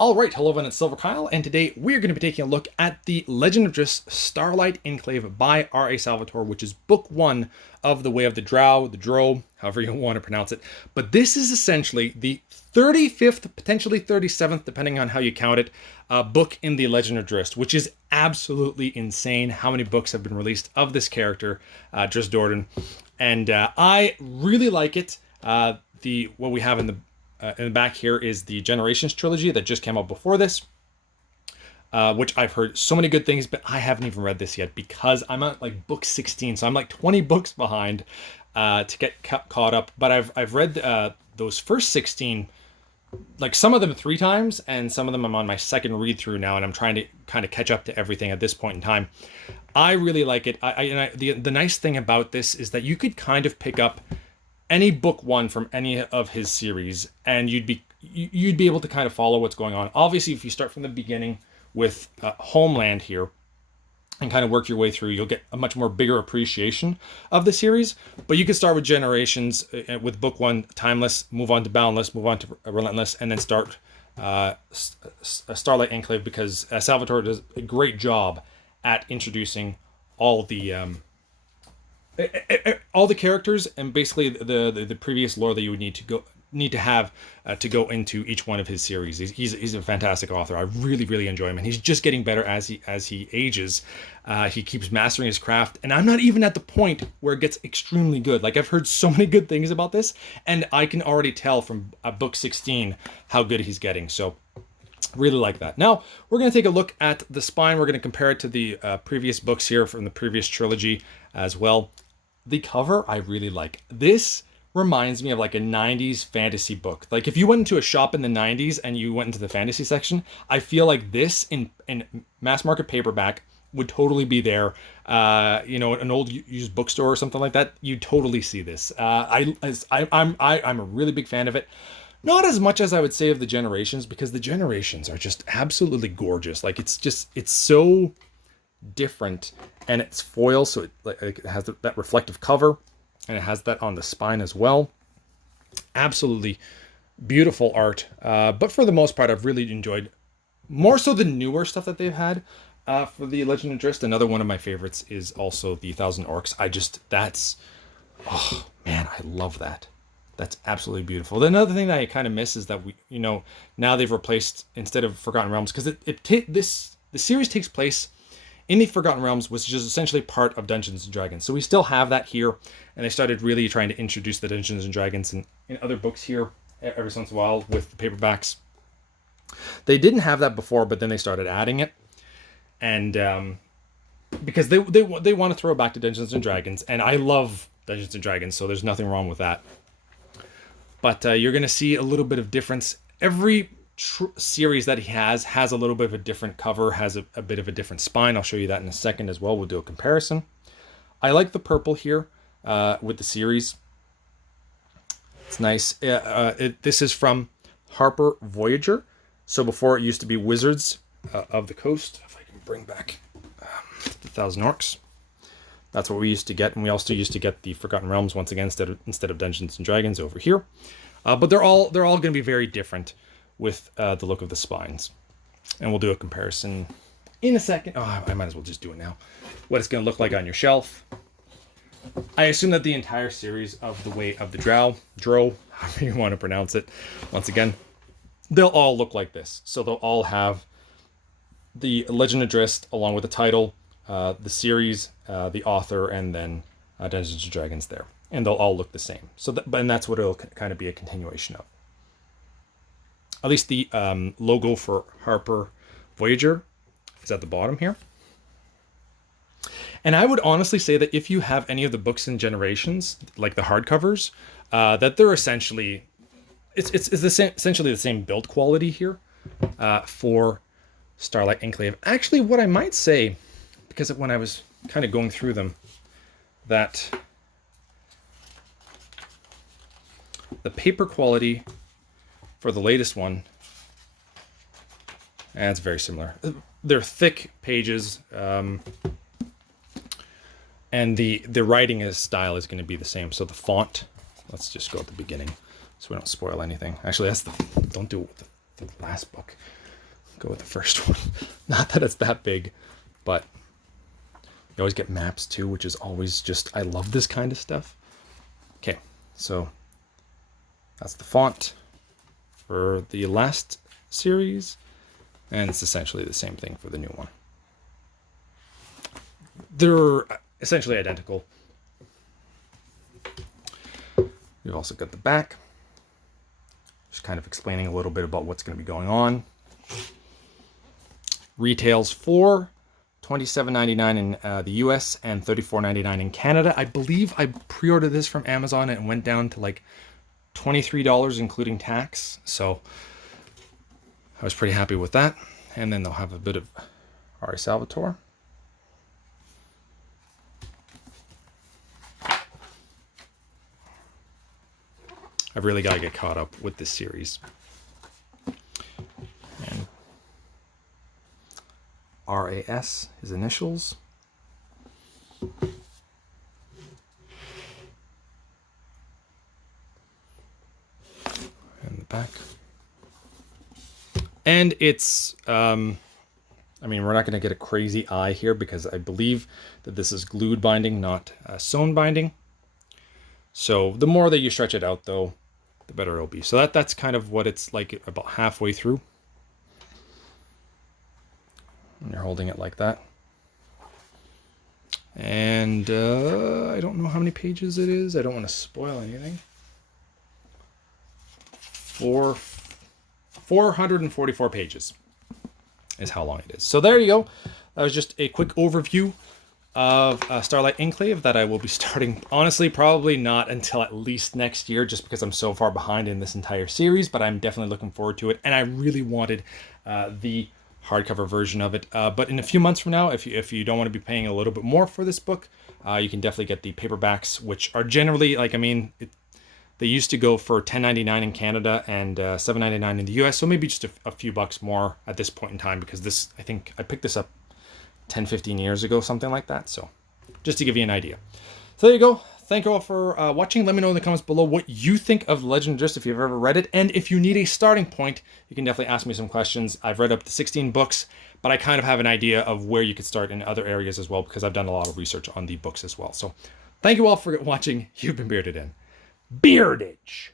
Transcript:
All right, hello everyone, it's silverkyle, and today we're going to be taking a look at the Legend of Drizzt Starlight Enclave by R.A. Salvatore, which is book one of The Way of the Drow, the Drow, however you want to pronounce it. But this is essentially the 35th, potentially 37th, depending on how you count it, book in the Legend of Drizzt, which is absolutely insane how many books have been released of this character, Drizzt Do'Urden. And I really like it. What we have in the back here is the Generations trilogy that just came out before this, which I've heard so many good things, but I haven't even read this yet because I'm at like book 16, so I'm like 20 books behind to get caught up. But I've read those first 16, like some of them 3 times, and some of them I'm on my second read through now, and I'm trying to kind of catch up to everything at this point in time. I really like it. The nice thing about this is that you could kind of pick up any book one from any of his series, and you'd be able to kind of follow what's going on. Obviously, if you start from the beginning with Homeland here and kind of work your way through, you'll get a much more bigger appreciation of the series. But you can start with Generations with book one, Timeless, move on to Boundless, move on to Relentless, and then start Starlight Enclave, because Salvatore does a great job at introducing all the characters and basically the previous lore that you would need to have to go into each one of his series. He's a fantastic author. I really enjoy him, and he's just getting better as he ages. He keeps mastering his craft, and I'm not even at the point where it gets extremely good. Like, I've heard so many good things about this, and I can already tell from book 16 how good he's getting. So really like that. Now we're going to take a look at the spine. We're going to compare it to the previous books here from the previous trilogy as well. The cover I really like. This reminds me of like a 90s fantasy book. Like if you went into a shop in the 90s and you went into the fantasy section, I feel like this in mass market paperback would totally be there. An old used bookstore or something like that. You totally see this. I'm a really big fan of it. Not as much as I would say of the Generations, because the Generations are just absolutely gorgeous. Like it's so different, and it's foil, so it has that reflective cover, and it has that on the spine as well. Absolutely beautiful art, but for the most part I've really enjoyed more so the newer stuff that they've had for the Legend of Drizzt. Another one of my favorites is also the Thousand Orcs. Oh man, I love that. That's absolutely beautiful. Another thing that I kind of miss is that now they've replaced, instead of Forgotten Realms, because the series takes place in the Forgotten Realms, which is essentially part of Dungeons and Dragons. So we still have that here, and they started really trying to introduce the Dungeons and Dragons in other books here every once in a while with the paperbacks. They didn't have that before, but then they started adding it, and because they want to throw it back to Dungeons and Dragons, and I love Dungeons and Dragons, so there's nothing wrong with that. But you're going to see a little bit of difference. Every series that he has a little bit of a different cover, has a bit of a different spine. I'll show you that in a second as well. We'll do a comparison. I like the purple here with the series. It's nice. This is from Harper Voyager. So before it used to be Wizards of the Coast. If I can bring back the Thousand Orcs. That's what we used to get, and we also used to get the Forgotten Realms once again instead of Dungeons and Dragons over here. But they're all going to be very different with the look of the spines, and we'll do a comparison in a second. Oh, I might as well just do it now. What it's going to look like on your shelf. I assume that the entire series of The Way of the Drow, however you want to pronounce it, once again, they'll all look like this. So they'll all have the Legend of Drizzt along with the title, the series, the author, and then Dungeons and Dragons there, and they'll all look the same. And that's what it'll kind of be a continuation of. At least the logo for Harper Voyager is at the bottom here. And I would honestly say that if you have any of the books in Generations, like the hardcovers, that they're essentially essentially the same build quality here for Starlight Enclave. Actually, what I might say, because when I was kind of going through them, that the paper quality for the latest one, and it's very similar. They're thick pages, and the writing style is going to be the same. So the font, let's just go at the beginning so we don't spoil anything. Actually, don't do it with the last book. go with the first one. Not that it's that big, but you always get maps too, which is always just, I love this kind of stuff. Okay, so that's the font for the last series, and it's essentially the same thing for the new one. They're essentially identical. We've also got the back, just kind of explaining a little bit about what's going to be going on. Retails for $27.99 in the US and $34.99 in Canada. I believe I pre-ordered this from Amazon and it went down to like $23 including tax. So I was pretty happy with that. And then they'll have a bit of R.A. Salvatore. I've really got to get caught up with this series. And RAS, his initials. And the back. And it's, I mean, we're not going to get a crazy eye here because I believe that this is glued binding, not sewn binding. So the more that you stretch it out, though, the better it'll be. So that's kind of what it's like about halfway through. And you're holding it like that. And I don't know how many pages it is. I don't want to spoil anything. 444 pages is how long it is. So there you go. That was just a quick overview of Starlight Enclave that I will be starting, honestly, probably not until at least next year, just because I'm so far behind in this entire series, but I'm definitely looking forward to it. And I really wanted the hardcover version of it. But in a few months from now, if you don't want to be paying a little bit more for this book, you can definitely get the paperbacks, which are generally, like, I mean, they used to go for $10.99 in Canada and $7.99 in the US. So maybe just a few bucks more at this point in time, because this, I think I picked this up 10, 15 years ago, something like that. So just to give you an idea. So there you go. Thank you all for watching. Let me know in the comments below what you think of Legend of Drizzt if you've ever read it. And if you need a starting point, you can definitely ask me some questions. I've read up to 16 books, but I kind of have an idea of where you could start in other areas as well, because I've done a lot of research on the books as well. So thank you all for watching. You've been bearded in Beardage.